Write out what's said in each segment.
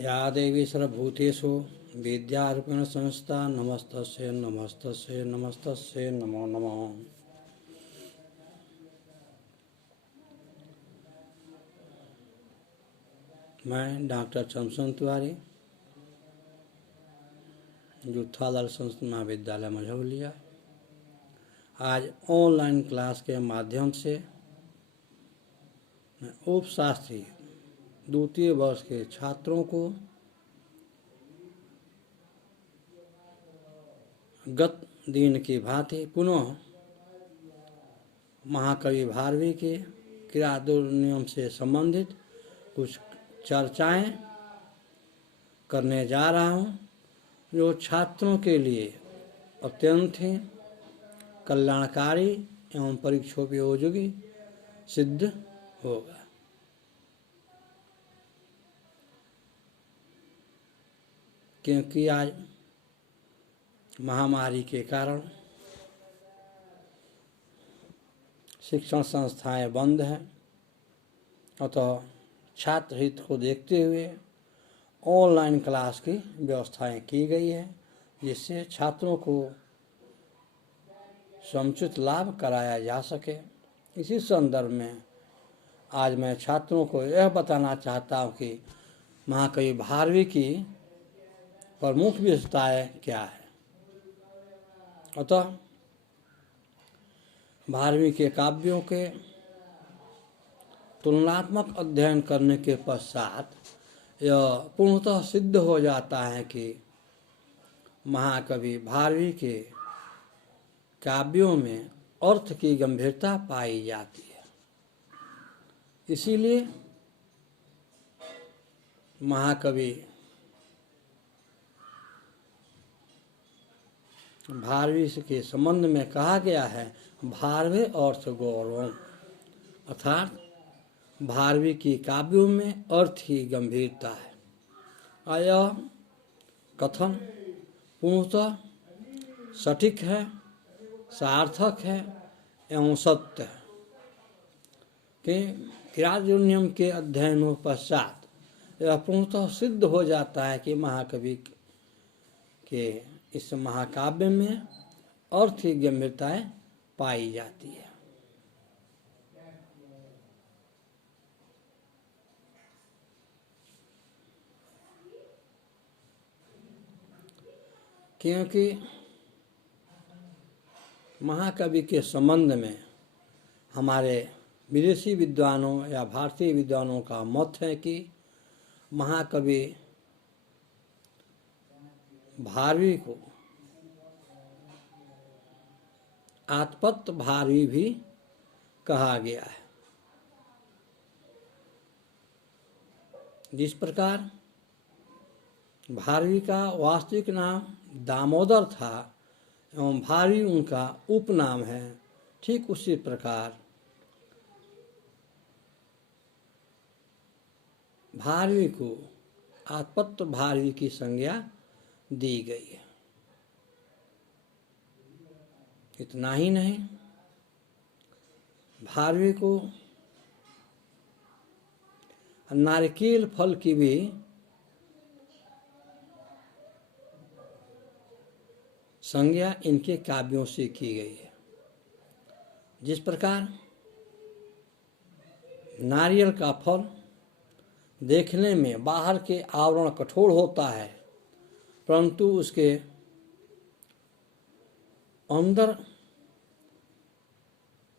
या देवी सर्वभूतेषु विद्यारूपेण संस्था नमस्तस्यै नमस्तस्यै नमस्तस्यै नमो नमः। मैं डॉक्टर चमसन तिवारी, जुत्थालाल संस्कृत महाविद्यालय मझौलिया, आज ऑनलाइन क्लास के माध्यम से मैं उपशास्त्री द्वितीय वर्ष के छात्रों को गत दिन की भांति पुनः महाकवि भारवी के क्रियादुर्नियम से संबंधित कुछ चर्चाएं करने जा रहा हूं, जो छात्रों के लिए अत्यंत ही कल्याणकारी एवं परीक्षोपयोगी सिद्ध होगा। क्योंकि आज महामारी के कारण शिक्षण संस्थाएं बंद हैं, अतः छात्र हित को देखते हुए ऑनलाइन क्लास की व्यवस्थाएं की गई है, जिससे छात्रों को समुचित लाभ कराया जा सके। इसी संदर्भ में आज मैं छात्रों को यह बताना चाहता हूं कि महाकवि भारवी की प्रमुख विशेषताएं क्या है। अतः भारवी के काव्यों के तुलनात्मक अध्ययन करने के पश्चात यह पूर्णतः सिद्ध हो जाता है कि महाकवि भारवी के काव्यों में अर्थ की गंभीरता पाई जाती है। इसीलिए महाकवि भारवी के संबंध में कहा गया है भारवे अर्थ गौरव, अर्थात भारवी की काव्यों में अर्थ की गंभीरता है। यह कथन पूर्णतः सटीक है, सार्थक है एवं सत्य है कि क्रियादुर्नियम के अध्ययनों पश्चात यह पूर्णतः सिद्ध हो जाता है कि महाकवि के इस महाकाव्य में अर्थ की गंभीरताएं पाई जाती है। क्योंकि महाकवि के संबंध में हमारे विदेशी विद्वानों या भारतीय विद्वानों का मत है कि महाकवि भारवी को आत्मतत्व भारवी भी कहा गया है। जिस प्रकार भारवी का वास्तविक नाम दामोदर था एवं भारवी उनका उपनाम है, ठीक उसी प्रकार भारवी को आत्मतत्व भारवी की संज्ञा दी गई है। इतना ही नहीं, भारवी को नारिकेल फल की भी संज्ञा इनके काव्यों से की गई है। जिस प्रकार नारियल का फल देखने में बाहर के आवरण कठोर होता है, परंतु उसके अंदर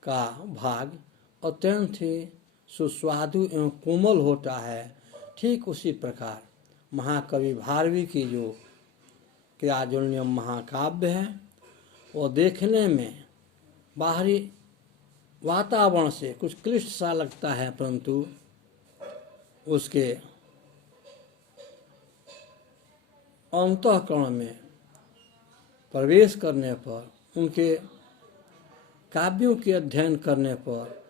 का भाग अत्यंत ही सुस्वादु एवं कोमल होता है। ठीक उसी प्रकार महाकवि भारवी की जो क्रियादुर्नियम महाकाव्य है, वो देखने में बाहरी वातावरण से कुछ क्लिष्ट सा लगता है, परंतु उसके अंतःकरण में प्रवेश करने पर, उनके काव्यों के अध्ययन करने पर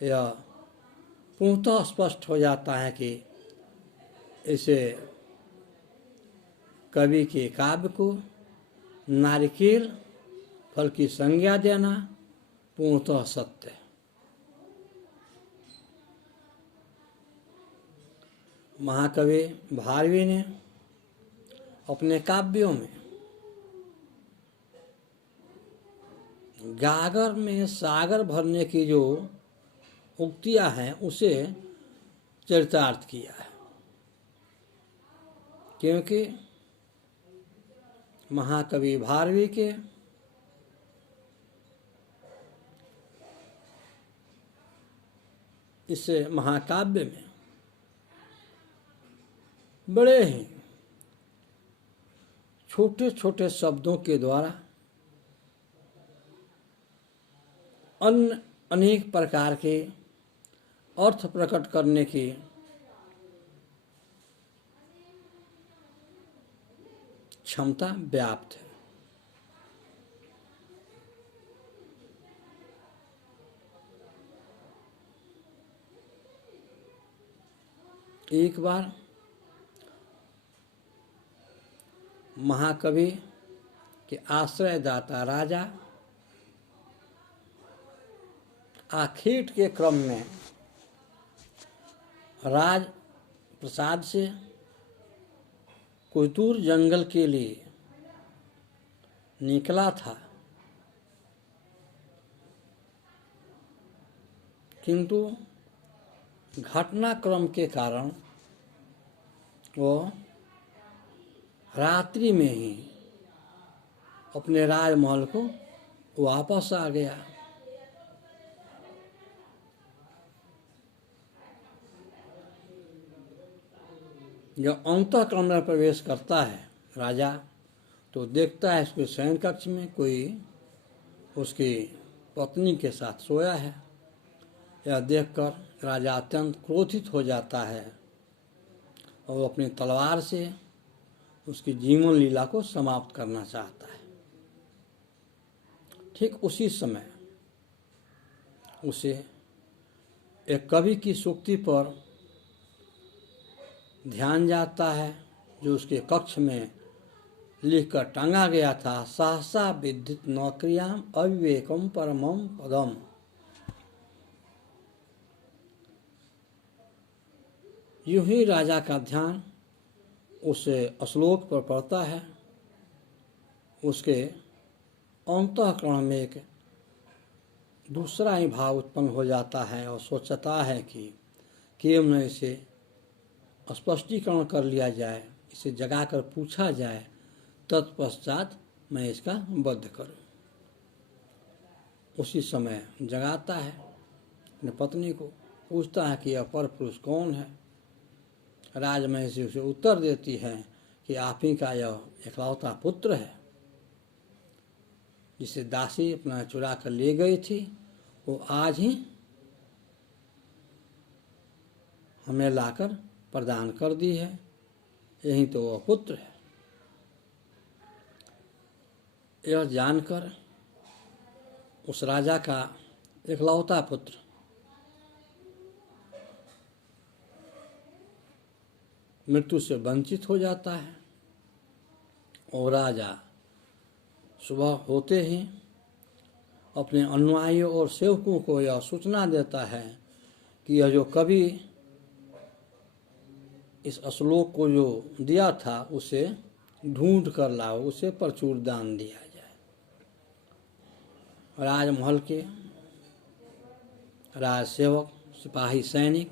यह पूर्णतः स्पष्ट हो जाता है कि इसे कवि के काव्य को नारिकेल फल की संज्ञा देना पूर्णतः सत्य है। महाकवि भारवी ने अपने काव्यों में गागर में सागर भरने की जो उक्तियां हैं उसे चरितार्थ किया है, क्योंकि महाकवि भारवी के इस महाकाव्य में बड़े ही छोटे छोटे शब्दों के द्वारा अन्य अनेक प्रकार के अर्थ प्रकट करने की क्षमता व्याप्त है। एक बार महाकवि के आश्रयदाता राजा आखेट के क्रम में राज प्रसाद से कुछ दूर जंगल के लिए निकला था, किंतु घटनाक्रम के कारण वो रात्रि में ही अपने राजमहल को वापस आ गया। जब अंतःकरण में प्रवेश करता है राजा तो देखता है उसके शयन कक्ष में कोई उसकी पत्नी के साथ सोया है। यह देखकर राजा अत्यंत क्रोधित हो जाता है और अपनी तलवार से उसकी जीवन लीला को समाप्त करना चाहता है। ठीक उसी समय उसे एक कवि की सूक्ति पर ध्यान जाता है, जो उसके कक्ष में लिखकर टांगा गया था, सहसा विद्युत नौक्रियाम अविवेकम परमम पदम। यूं ही राजा का ध्यान उस श्लोक पर पड़ता है। उसके अंतःकरण में एक दूसरा ही भाव उत्पन्न हो जाता है और सोचता है कि क्यों न इसे स्पष्टीकरण कर लिया जाए, इसे जगाकर पूछा जाए, तत्पश्चात मैं इसका वध करूं। उसी समय जगाता है, अपनी पत्नी को पूछता है कि यह पर पुरुष कौन है। राजमहिषी उसे उत्तर देती है कि आप ही का यह इकलौता पुत्र है, जिसे दासी अपना चुरा कर ले गई थी, वो आज ही हमें लाकर प्रदान कर दी है, यही तो वह पुत्र है। यह जानकर उस राजा का इकलौता पुत्र मृत्यु से वंचित हो जाता है और राजा सुबह होते ही अपने अनुयायियों और सेवकों को यह सूचना देता है कि यह जो कवि इस श्लोक को जो दिया था उसे ढूंढ कर लाओ, उसे प्रचुर दान दिया जाए। राजमहल के राजसेवक सिपाही सैनिक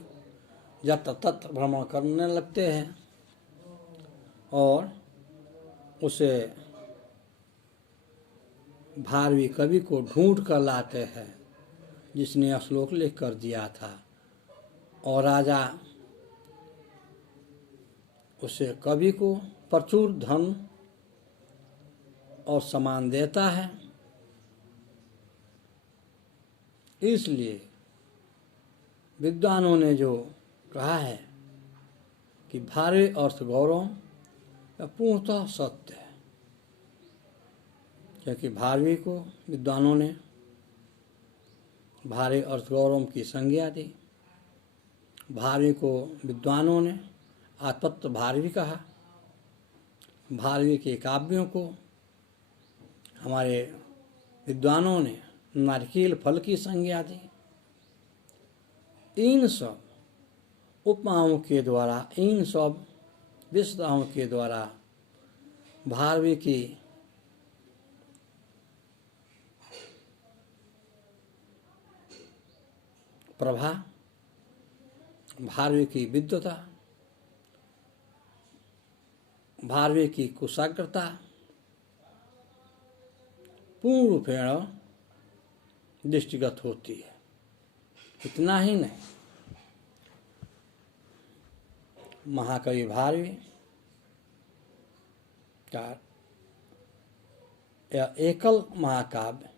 जब तत्र भ्रमण करने लगते हैं और उसे भारवी कवि को ढूंढ कर लाते हैं जिसने यह श्लोक लिख कर दिया था, और राजा उसे कवि को प्रचुर धन और सम्मान देता है। इसलिए विद्वानों ने जो कहा है कि भारवी अर्थ गौरव पूर्णतः सत्य है, क्योंकि भारवी को विद्वानों ने भारवी अर्थ गौरव की संज्ञा दी। भारवी को विद्वानों ने आत्मतत्व भारवी कहा। भारवी के काव्यों को हमारे विद्वानों ने नारिकेल फल की संज्ञा दी। इन सब उपमाओं के द्वारा, इन सब विशेषताओं के द्वारा भारवी की प्रभा, भारवी की विद्वता, भारवी की कुशाग्रता पूर्ण रूपेण दृष्टिगत होती है। इतना ही नहीं, महाकवि भारवी का यह एकल महाकाव्य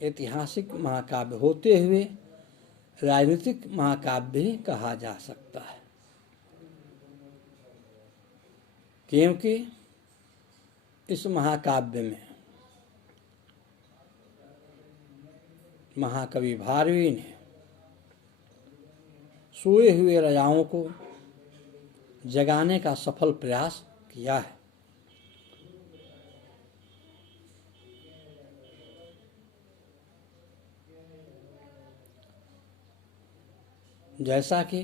ऐतिहासिक महाकाव्य होते हुए राजनीतिक महाकाव्य भी कहा जा सकता है, क्योंकि इस महाकाव्य में महाकवि भारवी ने सोए हुए राजाओं को जगाने का सफल प्रयास किया है। जैसा कि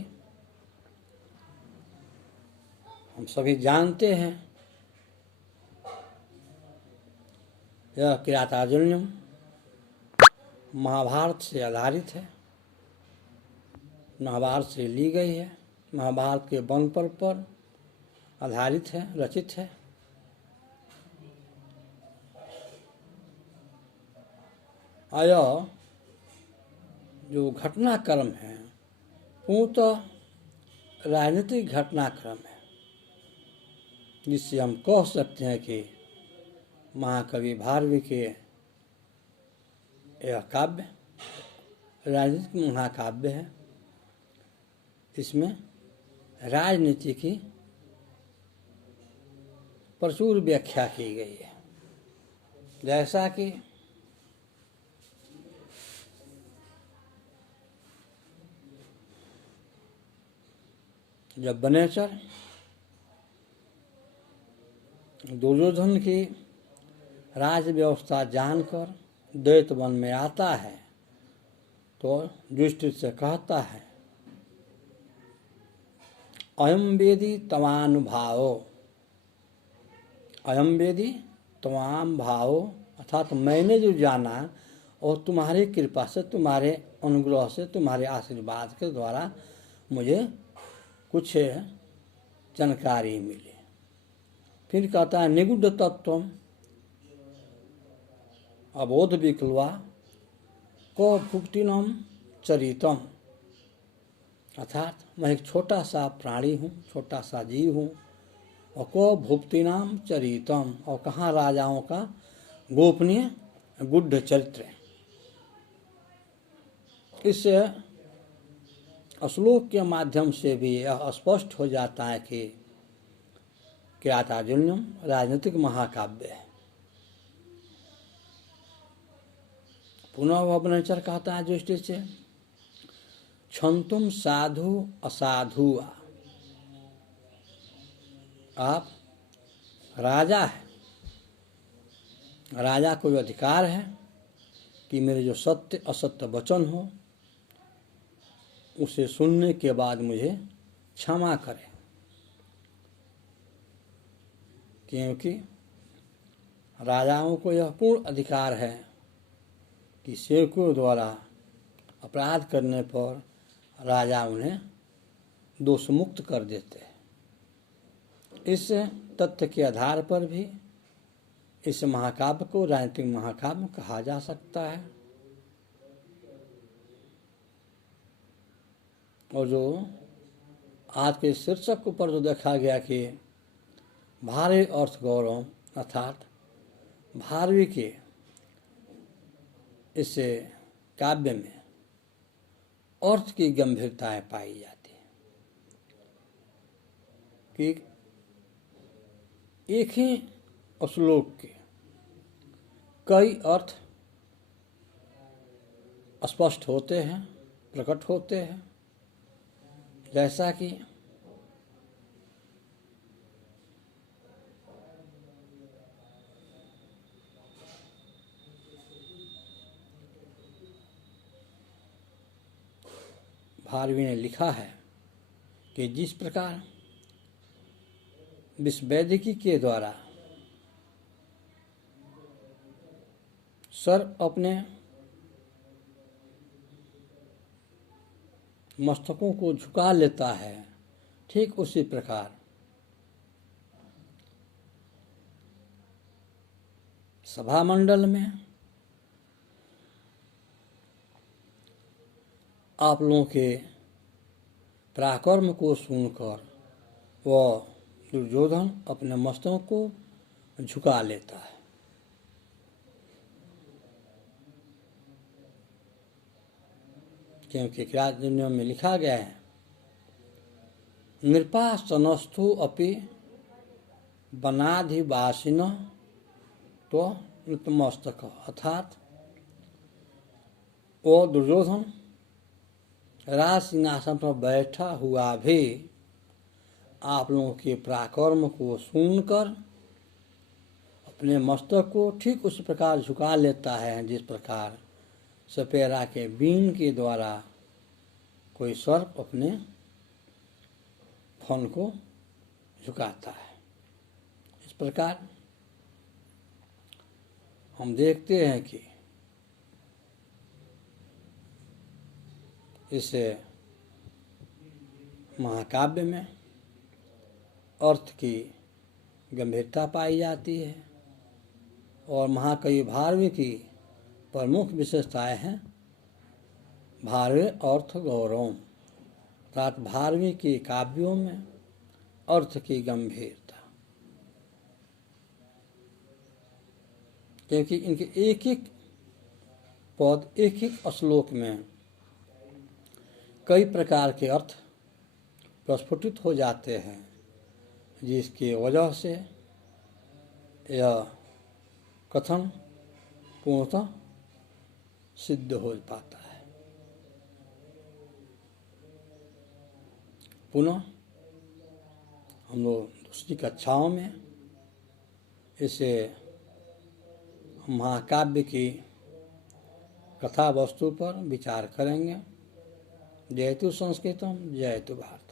हम सभी जानते हैं, यह किरातार्जुनीयम महाभारत से आधारित है, महाभारत से ली गई है, महाभारत के वन पर्व पर आधारित है, रचित है। यह जो घटनाक्रम है पूर्णतः राजनीतिक घटनाक्रम है, जिससे हम कह सकते हैं कि महाकवि भारवी के यह काव्य राजनीतिक महाकाव्य है। इसमें राजनीति की प्रचुर व्याख्या की गई है। जैसा कि जब वनेचर दुर्योधन की राज व्यवस्था जानकर दैत्य वन में आता है तो युधिष्ठिर से कहता है, अयम वेदी तवानुभावो, अयम वेदी तवाम भावो, अर्थात मैंने जो जाना और तुम्हारी कृपा से, तुम्हारे अनुग्रह से, तुम्हारे आशीर्वाद के द्वारा मुझे कुछ जानकारी मिली। फिर कहता है, निगूढ़ तत्व अबोध विकल्वा को भुक्तिनम चरितम, अर्थात मैं एक छोटा सा प्राणी हूँ, छोटा सा जीव हूँ, और को भुक्तिनाम चरितम, और कहाँ राजाओं का गोपनीय गुढ़ चरित्र। इस श्लोक के माध्यम से भी यह स्पष्ट हो जाता है कि किरातार्जुनीयम राजनीतिक महाकाव्य है। पुनः वनेचर कहता है युधिष्ठिर से, क्षंतुम साधु असाधु, आप राजा है, राजा को अधिकार है कि मेरे जो सत्य असत्य वचन हो उसे सुनने के बाद मुझे क्षमा करें, क्योंकि राजाओं को यह पूर्ण अधिकार है कि सेवकों द्वारा अपराध करने पर राजा उन्हें दोष मुक्त कर देते हैं। इस तथ्य के आधार पर भी इस महाकाव्य को राजनीतिक महाकाव्य कहा जा सकता है। और जो आज के शीर्षक पर जो देखा गया कि भारवी अर्थ गौरव, अर्थात भारवी के इस काव्य में अर्थ की गंभीरताएं पाई जाती है कि एक ही श्लोक के कई अर्थ स्पष्ट होते हैं, प्रकट होते हैं। जैसा कि भारवी ने लिखा है कि जिस प्रकार विश्ववैदिकी के द्वारा सर्प अपने मस्तकों को झुका लेता है, ठीक उसी प्रकार सभा मंडल में आप लोगों के पराक्रम को सुनकर वह दुर्योधन अपने मस्तकों को झुका लेता है। क्योंकि किरातनियों में लिखा गया है, नृपास्तनस्थु अपि वनाधिवासिन तो नतमस्तक, अर्थात वो दुर्योधन राज सिंहासन पर बैठा हुआ भी आप लोगों के पराक्रम को सुनकर अपने मस्तक को ठीक उस प्रकार झुका लेता है जिस प्रकार सपेरा के बीन के द्वारा कोई सर्प अपने फन को झुकाता है। इस प्रकार हम देखते हैं कि इस महाकाव्य में अर्थ की गंभीरता पाई जाती है और महाकवि भारवी की प्रमुख विशेषताएं हैं भारवी अर्थ गौरव, अर्थात भारवी के काव्यों में अर्थ की गंभीरता, क्योंकि इनके एक एक पद एक एक श्लोक में कई प्रकार के अर्थ प्रस्फुटित हो जाते हैं, जिसकी वजह से यह कथन पूर्णतः सिद्ध हो पाता है। पुनः हम लोग दूसरी कक्षाओं में इसे महाकाव्य की कथा वस्तु पर विचार करेंगे। जयतु संस्कृतम, जयतु भारत।